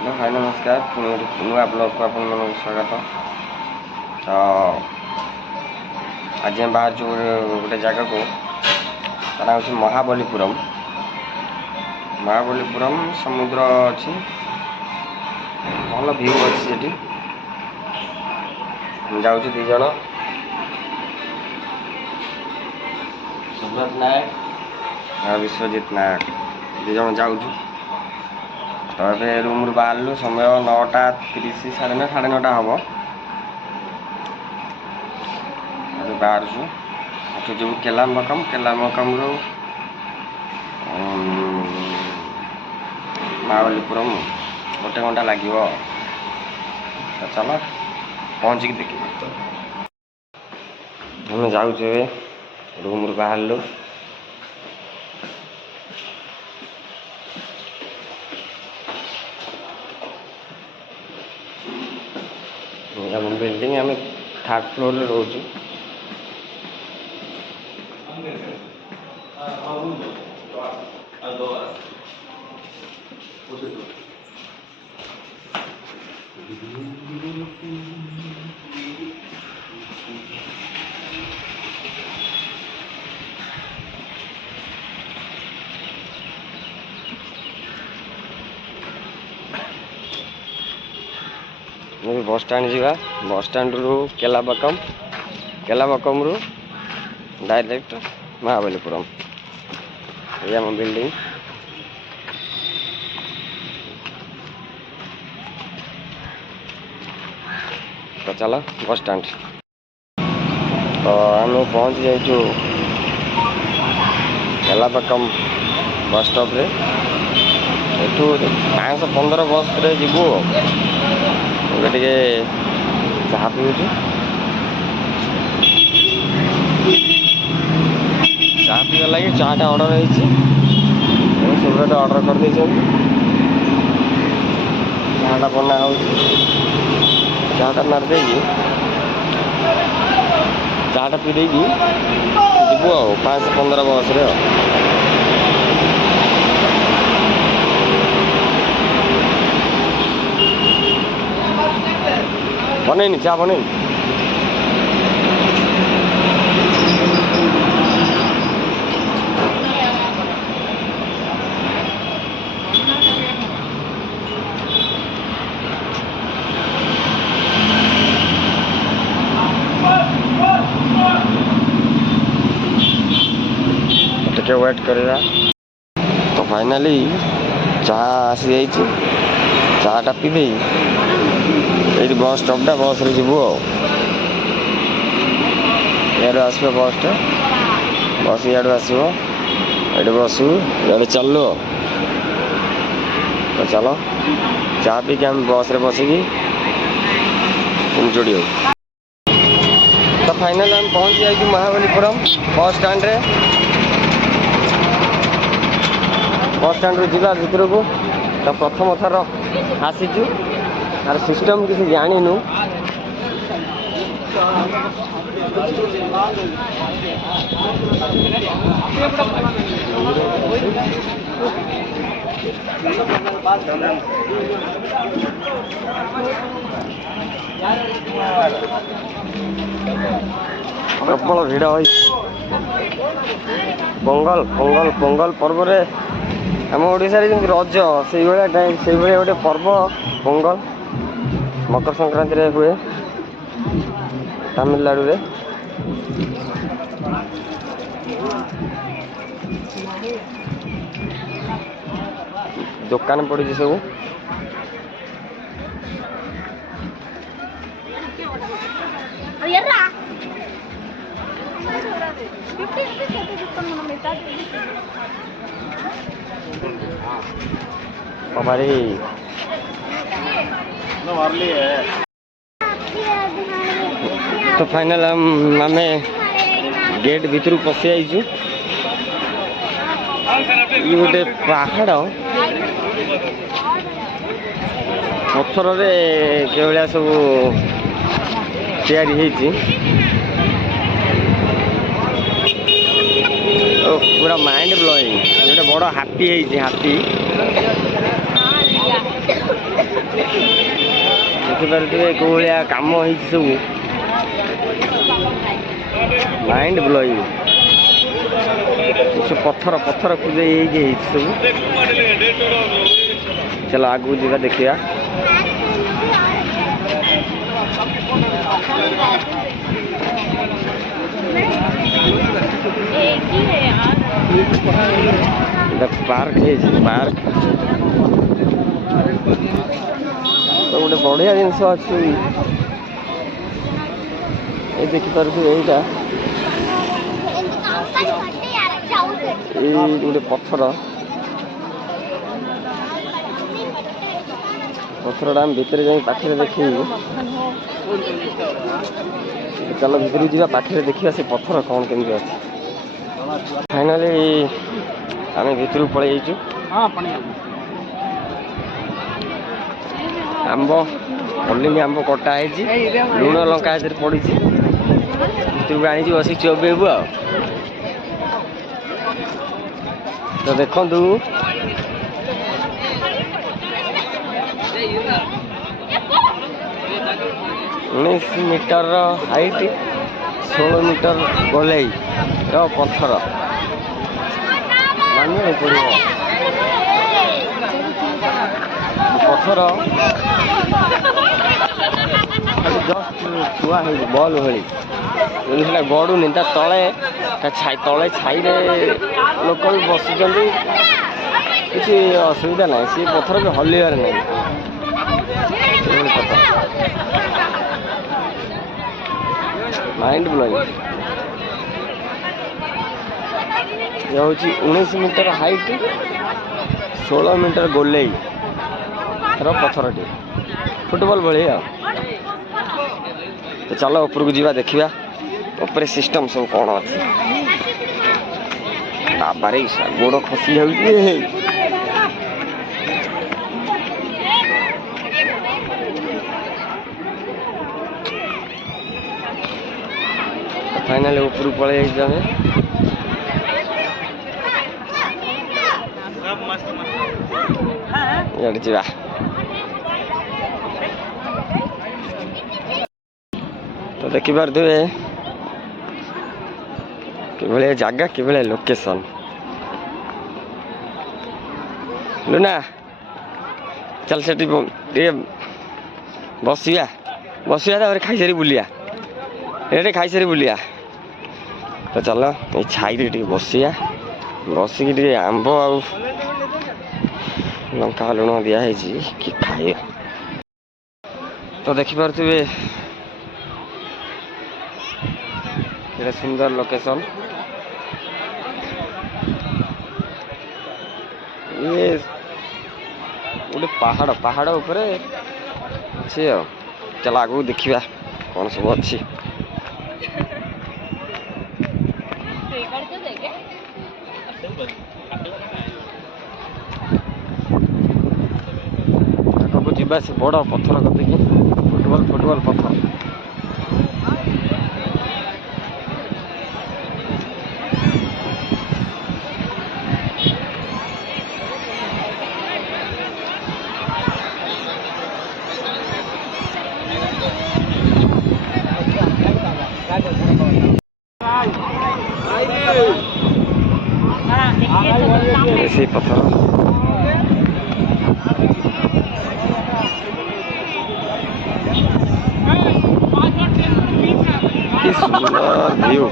हाय नमस्कार नुआ ब्लॉग को आपण मन स्वागत। तो आज हम बाहर गोटे जगह को तारा हूँ महाबलीपुरम। महाबलीपुरम समुद्र अच्छी भल व्यू अच्छी जाऊँ दी जन सुब्रत नायक और विश्वजीत नायक दी जन जाऊँ। तो ये रूम रू बाहर समय 9:30 9:30 हम बाहर जो केलामकम रू महाबलीपुरम गोटे घंटा लगे। तो चलो पहुँचिक देख हम जाऊँ रूम रू बाहर बिल्डिंग आम 3rd फ्लोर रे रोचु। बस स्टैंड जावा बस स्टैंड रू केलामकम रू डायरेक्ट महाबलीपुरम ये आम बिल्डिंग। तो चलो बस स्टैंड। तो आम पहुँच जाइए केलामकम बस स्टॉप रे। एठू 515 बस रे जीवु टे चाह पीऊँ चाह पीवा लगे चाटा ऑर्डर होता ऑर्डर कर दे चाटा बना हो चाटा मारदे चाटा पी दे जीवु 515 बस रे। बनैनी चाह बनैनी टे वेट करा। तो फाइनाली चाह आसी चाटा पी दे ये बस स्टॉपटा बस रे जीवु यार आस बसटा बस इे आसो ये बसु इे चलु। तो चलो चाह पी के हम बस रे बसिकी जोड़ी हो। तो फाइनल हम पहुँच जाइए महाबलीपुरम बस स्टैंड रे। बस स्टैंड रू जीवा भितर को। तो प्रथम थर आसीचु तार सिस्टम किसी जानिनु। प्रबल भिड़ पोंगल पोंगल पोंगल पर्व रे आम ओडिशा रे रज से गोटे पर्व पोंगल मकर संक्रांति रे हुए तमिलनाडु रे। दुकान पड़ी सब तो फाइनल आम गेट भीतर पशि आईचु। ये गोटे पहाड़ पत्थर रे के सब तैयारी पूरा माइंड ब्लोइंग। गोटे बड़ हाथी हाथी देखिपे कौ भाया कम हो सब माइंड ब्लोइंग पत्थर पत्थर खुदे सब। चलो आगू जा देखिया। पार्क है पार्क तो गोटे बढ़िया जिनस अच्छी देखिपे यहीटा गोटे पत्थर पत्थरटा आम भितर जा पाखे देखी चलो भितर जा पाखे देखा से पत्थर कौन केमती अच्छे। फाइनाली आम भितर पलि आंब कलिमी आंब कटा है लुण लंका पड़ी भितर आई बस चबेबू आ तो देखु 19 मीटर हाइट 16 मीटर गोलाई पत्थर मानने पड़ो पत्थर जस्ट छुआ बल भाई गड़ुनि तले तले छाई लोक भी बसुँच किसी असुविधा ना सी पत्थर भी हलिबार नहीं माइंड ब्लोइंग। ये हूँ 19 मीटर हाइट 16 मीटर गोलाई पत्थर टी फुटबॉल भाई तो चलो ऊपर को जीवा देखिया ऊपर सिस्टम सब कौन अच्छे बाबारे गोड़ खसी जाऊँगी। फाइनाली ऊपर पड़े जाए जा तो देखी पारे कि जगह कि लोकेशन लुना चल से बसिया बसिया खाई सारी बुलिया ये खाई सारी बुलिया तो चलो ये छाई बसिया बसिक आंब आ लंका लुण दिखाई कि खाए तो देखिपे सुंदर लोकेशन ये गोटे पहाड़ पहाड़ उपरे अच्छे चल आगू देखा कौन सब अच्छी जीवा से बड़ पत्थर कत फुटबॉल फुटबॉल पत्थर ऐसे पत्थर सुंदर व्यू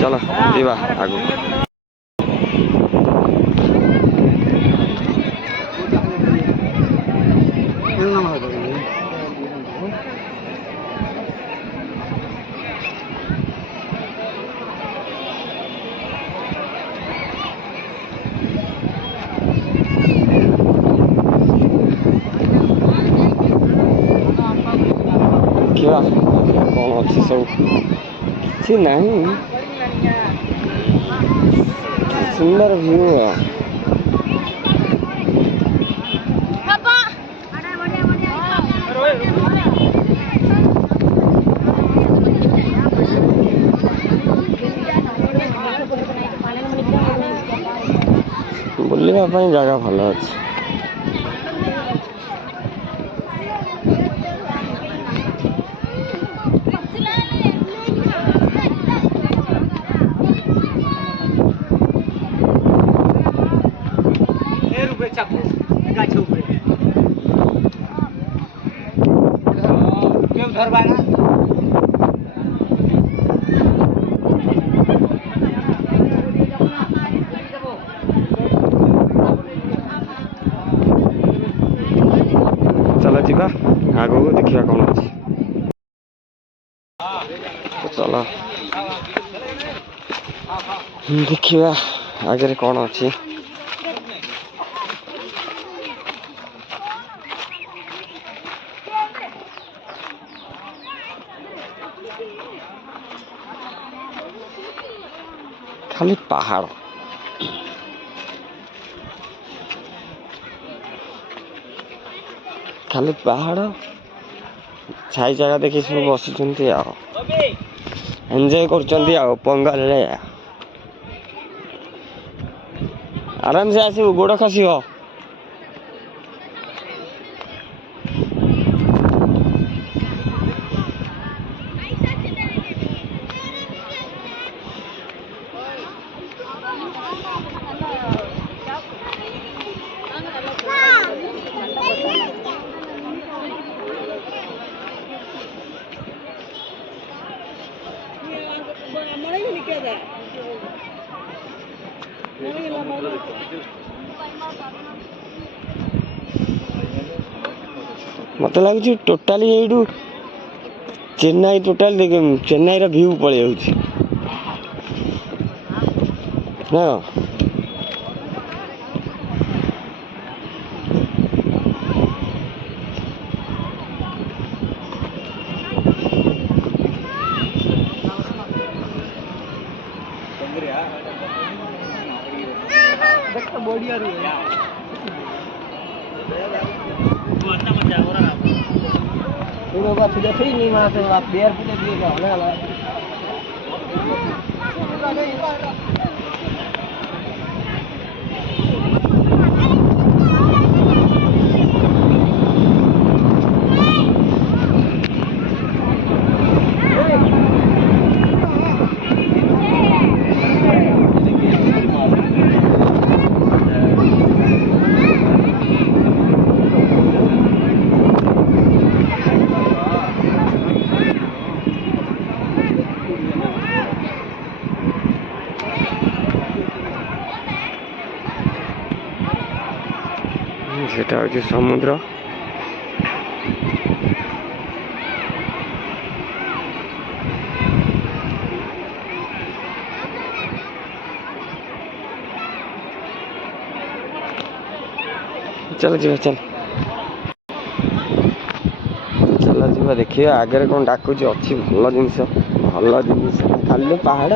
चलो जीवा आगू क्या कौन अच्छी सब किसी नहीं सुंदर व्यू है। बुलवा जगह भल अच्छे चल जी आग को देखा कौन अच्छे तो चल देखा आगे कौन अच्छी खाली पहाड़ खाली पहाड़ छाई जगह देखी सब बस एंजॉय कर पंगाल आराम से आसो गोड़ खस मत लगुच totally you Chennai total Chennai view पड़े ना सेटा हूँ समुद्र चल जी चल चल जी देखिए आगे कौन डाकुच अच्छी भल जिनस खाली पहाड़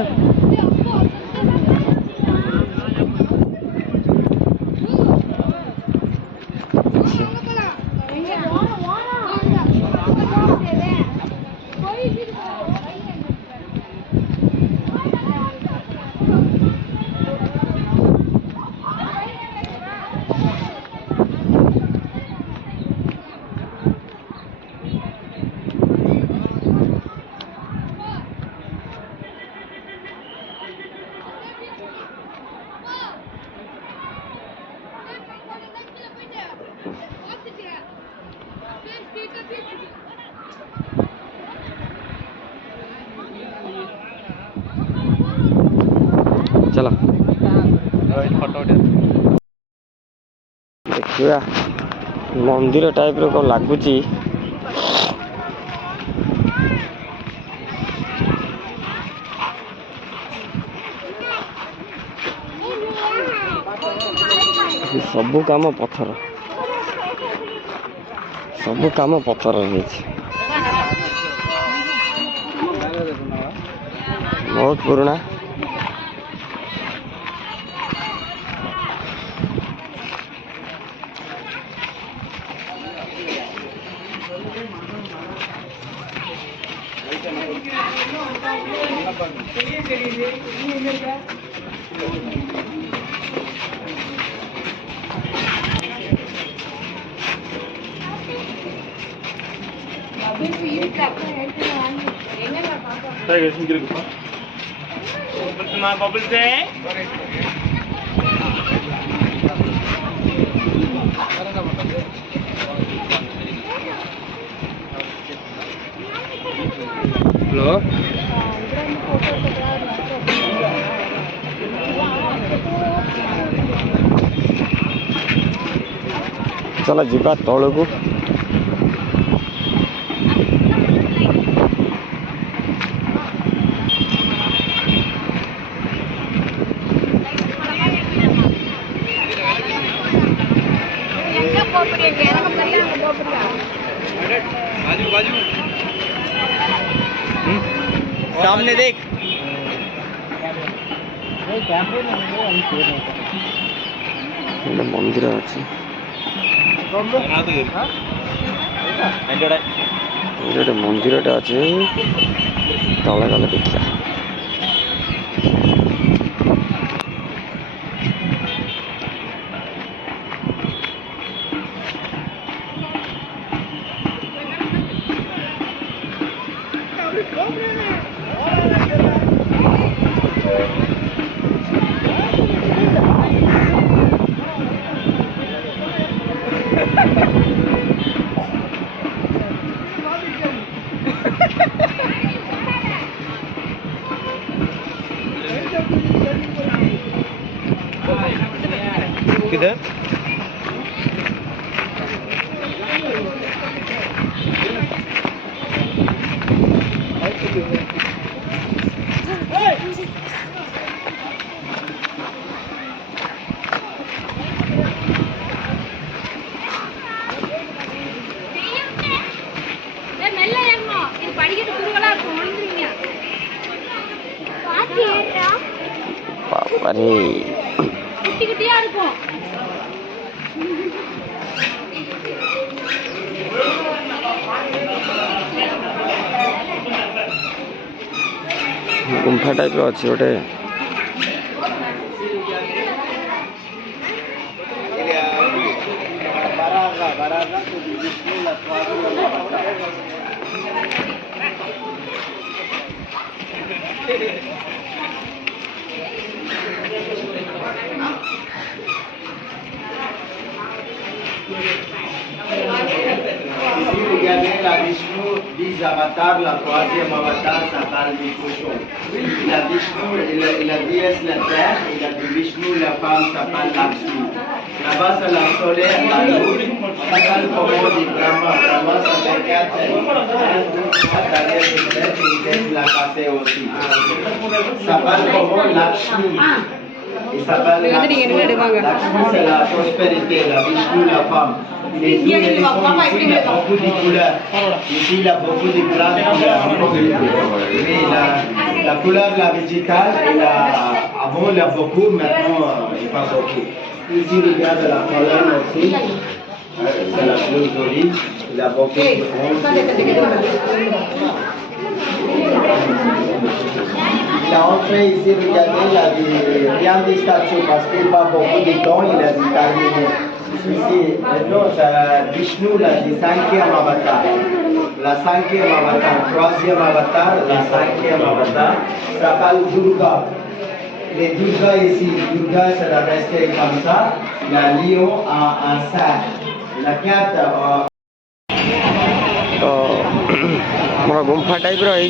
चलो देखा मंदिर टाइप रो कौन लगुच सबु काम पत्थर सबु काम पत्थर बहुत पुराना। హలో चल जीवा तौल को। सामने देख मंदिर अच्छी मंदिर अच्छे तले गले देखा। किधर अरे गुंफा टाइप अच्छे गोटे La Vishnu, 10 avatars, la troisième avatar s'appelle Vishnu. La Vishnu, il a déesse la terre, il a dit Vishnu, la femme s'appelle Lakshmi. Là-bas, c'est la solaire, la lune, s'appelle comment dit Brahma. Brahma, ça fait 4 à travers les têtes, et il laisse la casser aussi. S'appelle comment Lakshmi. Il s'appelle Lakshmi. Lakshmi, c'est la prospérité, la Vishnu, la femme. Les deux éléphants ici, il a beaucoup de couleurs. Ici, il a beaucoup de grandes couleurs. Mais la couleur la végétale, avant, il a beaucoup, maintenant, il pas beaucoup. Ici, regarde la colonne aussi. C'est la plus jolie. Il a beaucoup de Il a entré ici, regardez, il a dit rien de statue parce qu'il n'a pas beaucoup de temps, il a dit terminé. Ici, maintenant, c'est Vishnu, la 5e avatar. La 5e avatar, 3e avatar, la 5e avatar, s'appelle Durga. Les Durga ici, Durga, ça va rester comme ça. La lion en cerf. La 4. तो मोर गुंफा type रही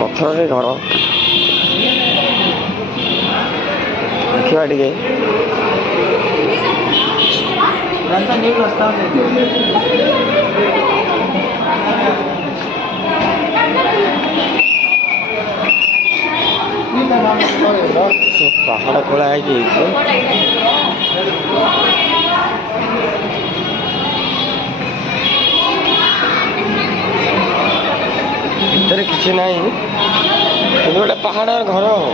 पत्थर घर देखा टे पहाड़ खोला है भितर कि କିଛି ନାହିଁ କିନ୍ତୁ ଗୋଟେ ପାହାଡ଼ ଘର ଆଉ।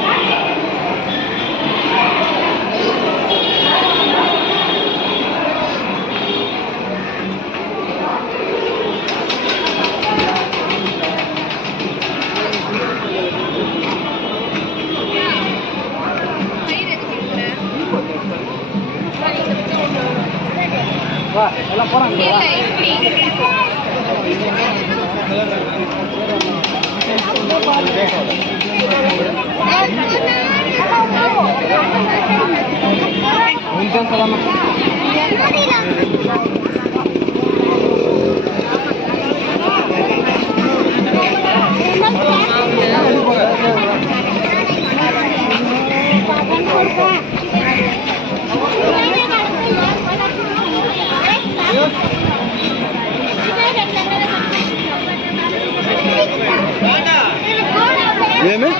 ये में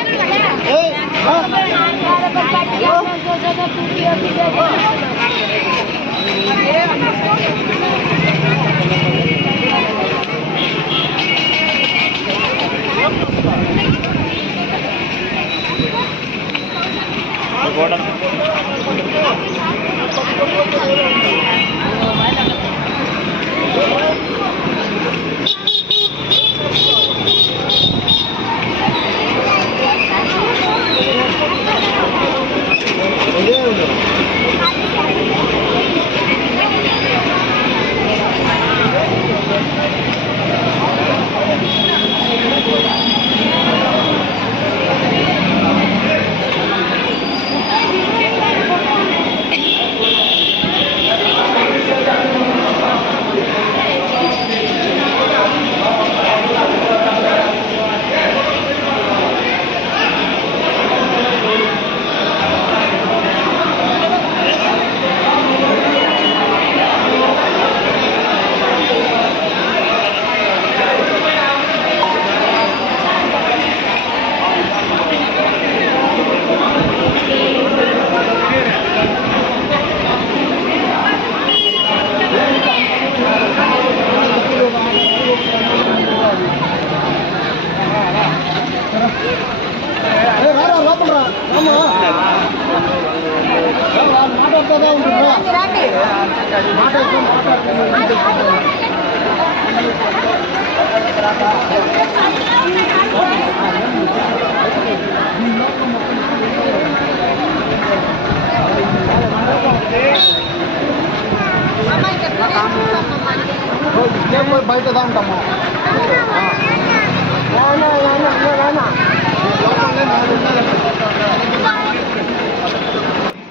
బయట దాంటమ్మా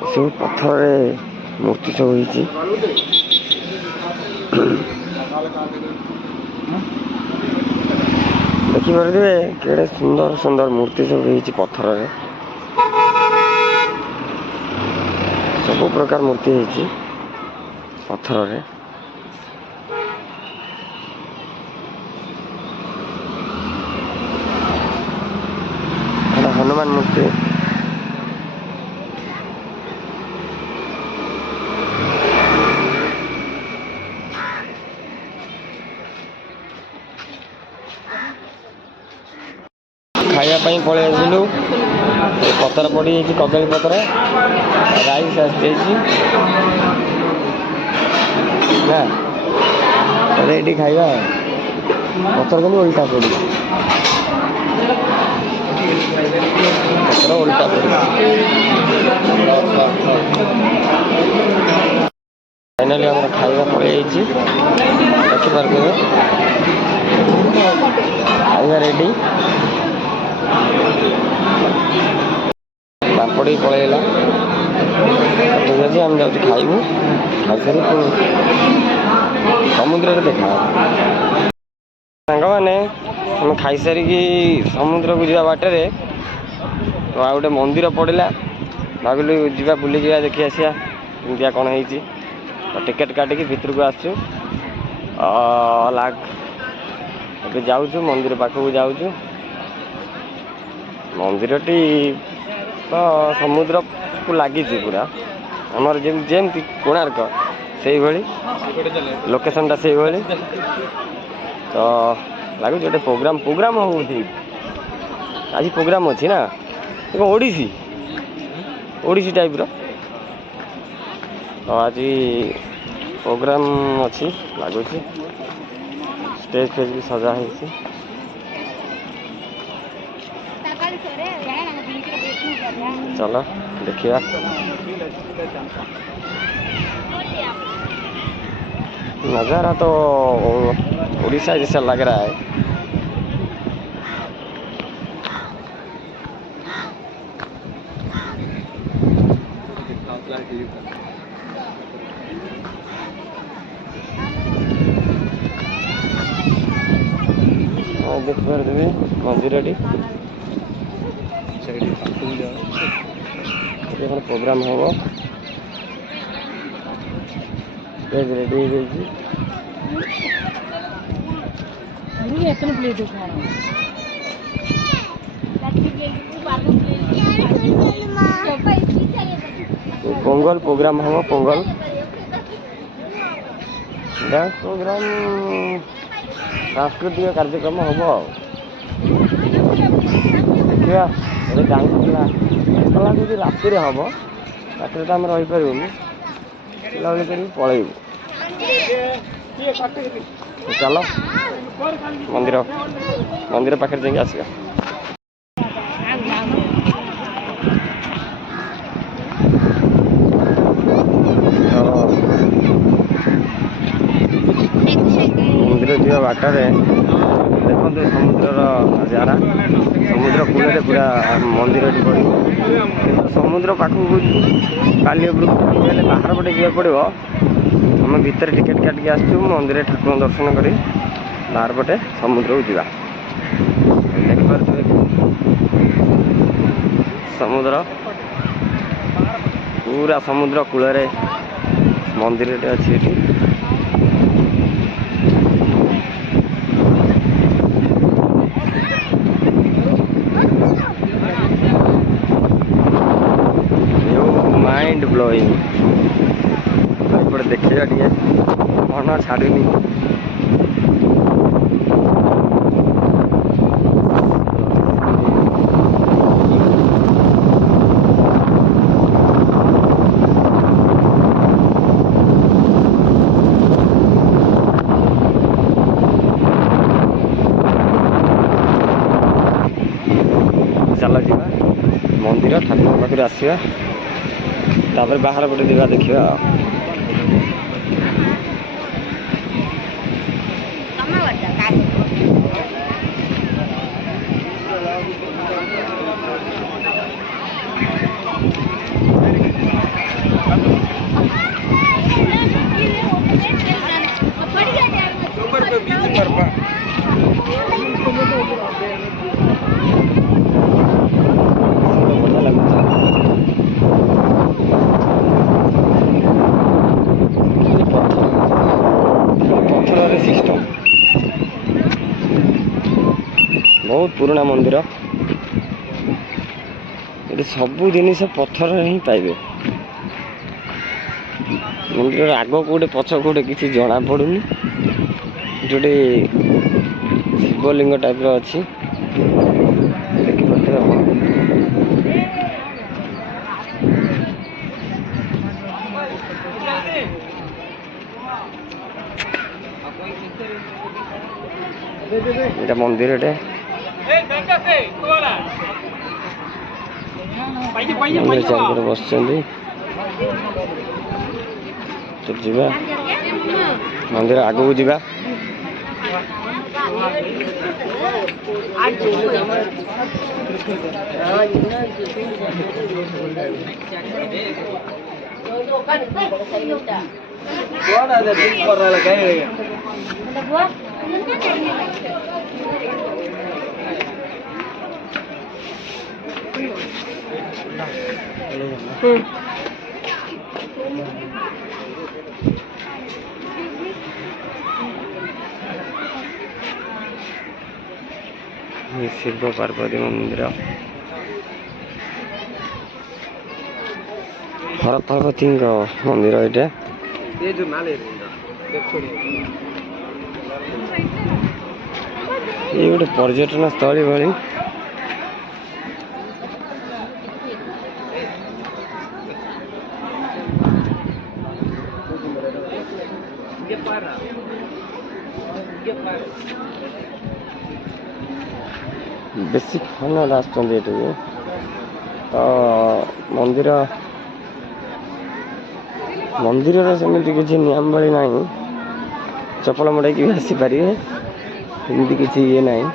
ସବୁ ପଥରରେ ମୂର୍ତ୍ତି ସବୁ ହେଇଛି। ଦେଖିପାରୁଥିବେ କେଡ଼େ ସୁନ୍ଦର ସୁନ୍ଦର ମୂର୍ତ୍ତି ସବୁ ହେଇଛି ପଥରରେ। ସବୁ ପ୍ରକାର ମୂର୍ତ୍ତି ହେଇଛି ପଥରରେ। ଏଟା ହନୁମାନ ମୂର୍ତ୍ତି। ଖାଇବା ପାଇଁ ପଳେଇ ଆସିଲୁ। ପତ୍ର ପଡ଼ିଯାଇଛି କଦଳୀ ପତ୍ର, ରାଇସ୍ ଆସିଯାଇଛି ନା ଏଇଠି ଖାଇବା। ପତ୍ର କିନ୍ତୁ ଓଲଟା ପଡ଼ିଛି, ପତ୍ର ଓଲଟା ପଡ଼ିଛି। ଫାଇନାଲି ଆମର ଖାଇବା ପଳେଇ ଯାଇଛି। ଦେଖିପାରୁଥିବେ ଖାଇବା ରେଡ଼ି। ପାମ୍ପଡ଼ ପଳେଇଲା। ଠିକ୍ ଅଛି, ଆମେ ଯାଉଛୁ ଖାଇବୁ। ଖାଇସାରି ପୁଣି ସମୁଦ୍ରରେ ଦେଖା ସାଙ୍ଗମାନେ। ଆମେ ଖାଇସାରିକି ସମୁଦ୍ରକୁ ଯିବା ବାଟରେ ତ ଆଉ ଗୋଟେ ମନ୍ଦିର ପଡ଼ିଲା। ଭାବିଲୁ ଯିବା ବୁଲି ଯିବା, ଦେଖି ଆସିବା କେମିତିଆ କ'ଣ ହେଇଛି। ତ ଟିକେଟ୍ କାଟିକି ଭିତରକୁ ଆସିଛୁ। ଏବେ ଯାଉଛୁ ମନ୍ଦିର ପାଖକୁ ଯାଉଛୁ। ମନ୍ଦିରଟି ତ ସମୁଦ୍ରକୁ ଲାଗିଛି ପୁରା, ଆମର ଯେମିତି କୋଣାର୍କ ସେଇଭଳି ଲୋକେସନ୍ଟା ସେଇଭଳି। ତ ଲାଗୁଛି ଗୋଟେ ପ୍ରୋଗ୍ରାମ୍ ହେଉଥିବ आज प्रोग्राम अच्छी ना ओडिसी ओडिसी टाइप रो तो आज प्रोग्राम अच्छी लगुच स्टेज फेज भी सजा है चलो देखिए नज़ारा तो उड़ीसा जैसा लग रहा है। देखिए मंदिर प्रोग्राम हम स्टेज रेडी पोंगल प्रोग्राम हम पोंगल डांस प्रोग्राम सांस्कृतिक कार्यक्रम हम देखा डांस कला जी राति हम राति तो आम रहीपर बुलाबुली कर पलैबू चल मंदिर मंदिर पाखे जाके आसवा मंदिर जा बाटर देखो समुद्र नजारा समुद्र कूल पूरा मंदिर पड़ो समुद्र पाखक काली बाहर पटे जा पड़ो आम भर टिकेट काटिक आसु मंदिर ठाकुर दर्शन कर बाहर पटे समुद्र को जा समुद्र पूरा समुद्र कूल मंदिर अच्छी माइंड ब्लोइंग देखिए टे मन छाड़ुनी चल जा मंदिर ठाकुर पाखे आसवा तापर बाहर पटे दिवा देखिए सिस्टम बहुत पुराना मंदिर ये सबू जिनिस पत्थर ही पाइबे मंदिर आग कौटे पछ कौटे किसी जना पड़ुनी जोटे शिवलिंग टाइप अच्छी देखिए এটা मंदिर चार बस तो जीवा मंदिर आगू को जीवा शिव पार्वती मंदिर हर पार्वती मंदिर ये गोटे पर्यटन स्थली भाई ବେଶୀ ଫରେନର ଆସୁଛନ୍ତି ଏଠିକି ତ ମନ୍ଦିରରେ ସେମିତି କିଛି ନିୟମ ଭଳି ନାହିଁ ଚପଲ ମଡ଼େଇକି ବି ଆସିପାରିବେ ସେମିତି କିଛି ଇଏ ନାହିଁ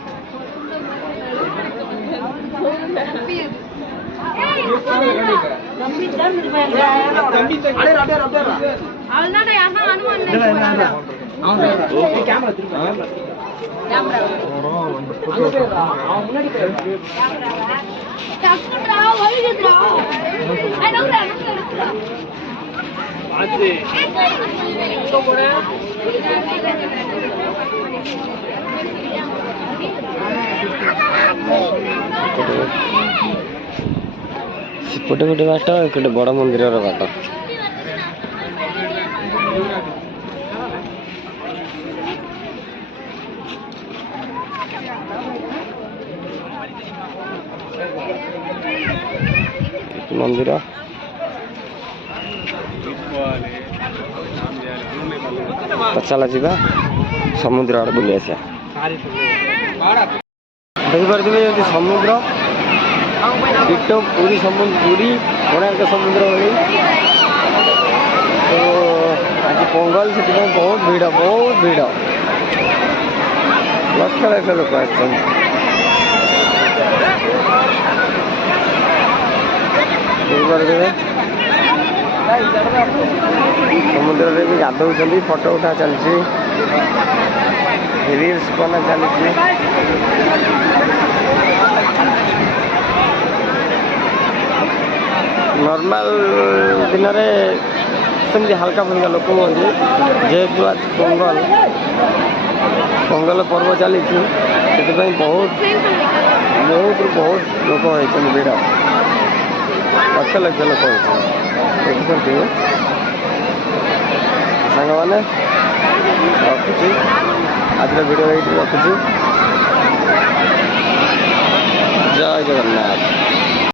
ସେପଟେ ଗୋଟେ ବାଟ ଏପଟେ ବଡ଼ ମନ୍ଦିରର ବାଟ ମନ୍ଦିର ଚାଲ ଯିବା ସମୁଦ୍ର ଆଡ଼େ ବୁଲି ଆସିବା ଦେଖିପାରୁଥିବେ ଯେମିତି ସମୁଦ୍ର ଡିଟୋ ପୁରୀ କୋଣାର୍କ ସମୁଦ୍ର ଭଳି ତ ଆଜି ପୋଙ୍ଗଲ ସେଥିପାଇଁ ବହୁତ ଭିଡ଼ ଲକ୍ଷ ଲକ୍ଷ ଲୋକ ଆସିଛନ୍ତି ଦେଖିପାରୁଥିବେ ସମୁଦ୍ରରେ ବି ଗାଧଉଛନ୍ତି ଫଟୋ ଉଠା ଚାଲିଛି ରିଲ୍ସ ବନା ଚାଲିଛି ନର୍ମାଲ ଦିନରେ ସେମିତି ହାଲକା ଫୁଲକା ଲୋକ ହୁଅନ୍ତି ଯେହେତୁ ଆଜି ପୋଙ୍ଗଲ ପର୍ବ ଚାଲିଛି ସେଥିପାଇଁ ବହୁତ ଲୋକ ହେଇଛନ୍ତି ଭିଡ଼ ଲକ୍ଷ ଲକ୍ଷ ଲୋକ ହେଇଛନ୍ତି ଦେଖୁଛନ୍ତି ସାଙ୍ଗମାନେ ରଖୁଛି ଆଜିର ଭିଡ଼ିଓ ଏଇଠି ରଖୁଛି ଜୟ ଜଗନ୍ନାଥ।